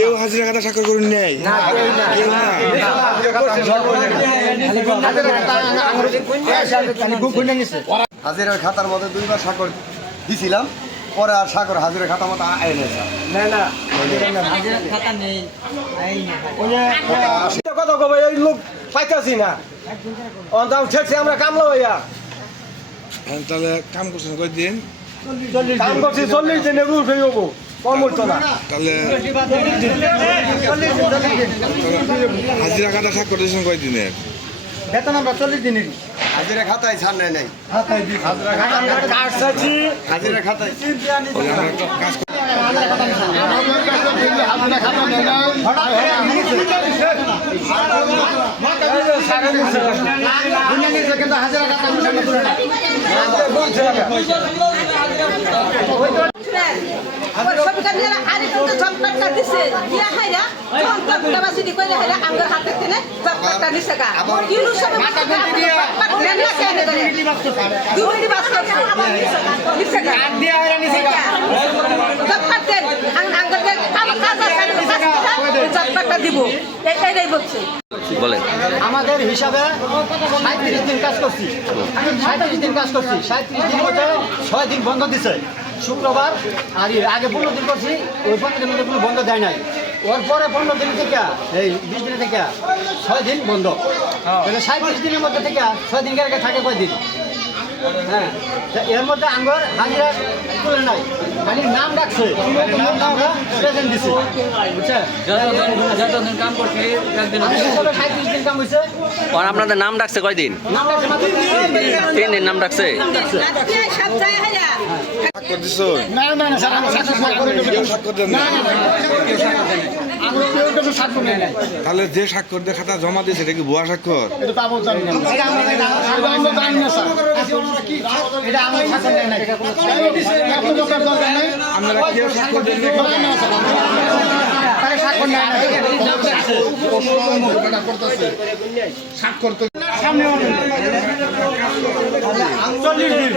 কেউ হাজিরা খাতা স্বাক্ষর করুন নেই হাজিরার খাতার মধ্যে দুইবার স্বাক্ষর দিছিলাম, পরে আর স্বাক্ষর হাজিরার খাতার মতো কথা কবে এই লোক পাইতেছি না আমরা কামলা হইয়া তাহলে কাম করছেন কয়দিন? কাম করছি 40 দিনে রুট হয়ে যাবো, কম হইতো না। তাহলে হাজিরা খাতা স্বাক্ষর দিয়েছেন কয়দিনের? বেতন আমরা 40 দিনের হাজিরা খাতায় ছাড় নেয় নাই। হাজিরা খাতায় আমরা একটা কাজ কিন্তু হাজার আমাদের হিসাবে 37 দিন কাজ করছি, 37 দিন কাজ করছি, 37 দিন মধ্যে 6 দিন বন্ধ দিছে শুক্রবার, আর আগে 15 দিন করছি, ওই 15 দিনের মধ্যে কোনো বন্ধ দেয় নাই। ওর পরে 15 দিন থেকে এই 20 দিন থেকে 6 দিন বন্ধ, তাহলে 37 দিনের মধ্যে থেকে 6 দিন আগে থাকে কয়দিন? হ্যাঁ, এর মধ্যে আঙ্গর হাজিরা তুলে নাই, খালি নাম ডাকছে, আমরা প্রেজেন্ট দিছি, বুঝছেন? কাম করছি একদিন 37 দিন কাম হয়েছে। আর আপনাদের নাম ডাকছে কয়দিন? নাম ডাকছে মাত্র 3 দিন নাম ডাকছে। স্বাক্ষর দিছো? না না না স্যার, আমরা কেউ স্বাক্ষর দেন না? আমরা কেউ কিছু সাক্ষ্য নেই নাই। তাহলে যে স্বাক্ষর দিয়ে খাতা জমা দিয়েছে এটা কি ভুয়া স্বাক্ষর? এটা তো আমরা জানি না। এটা আমরা জানি না স্যার। এটা আমরা সাক্ষ্য নেই নাই। আপনি দরকার দরকার নাই। আপনারা কেউ স্বাক্ষর দেন না? না স্যার। তাহলে সাক্ষ্য নেই নাই। স্বাক্ষর তো সামনে 40 দিন।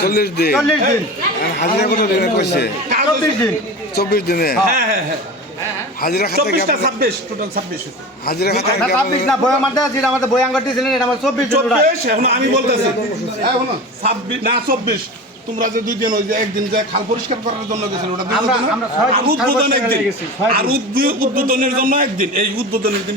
40 দিন। 40 দিন। আর হাজিরা কত দিনে কইছে? 24 দিন। 24 দিনে? হাজিরা খাতা কি 26 টোটাল 26 হাজিরা খাতা না 26 না, বই আমাদের যেটা আমাদের বই আঙ্গর দিয়েছিলেন এটা আমার 24 দিন। 24 এখন আমি বলতেছি 26 না 24 তোমরা যে দুই দিন ওই যে একদিন যে খাল পরিষ্কার করার জন্য গেছিল ওটা আমরা আর উদ্বোধন একদিন আর উদ্বোধনের জন্য একদিন, এই উদ্বোধনের দিন